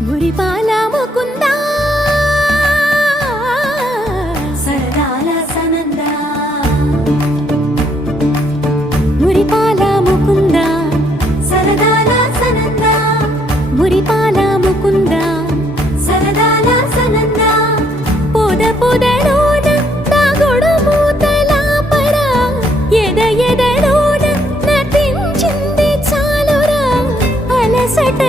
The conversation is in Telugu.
మురిపాల ముకుందా సరదాల సనందా మురిపాల ముకుందా సరదాల సనందా మురిపాల ముకుందా సరదాల సనందా పొద పొదలోన తాగుడు మూతలాపరా ఎద ఎదలోన నటించింది చాలురా అలసట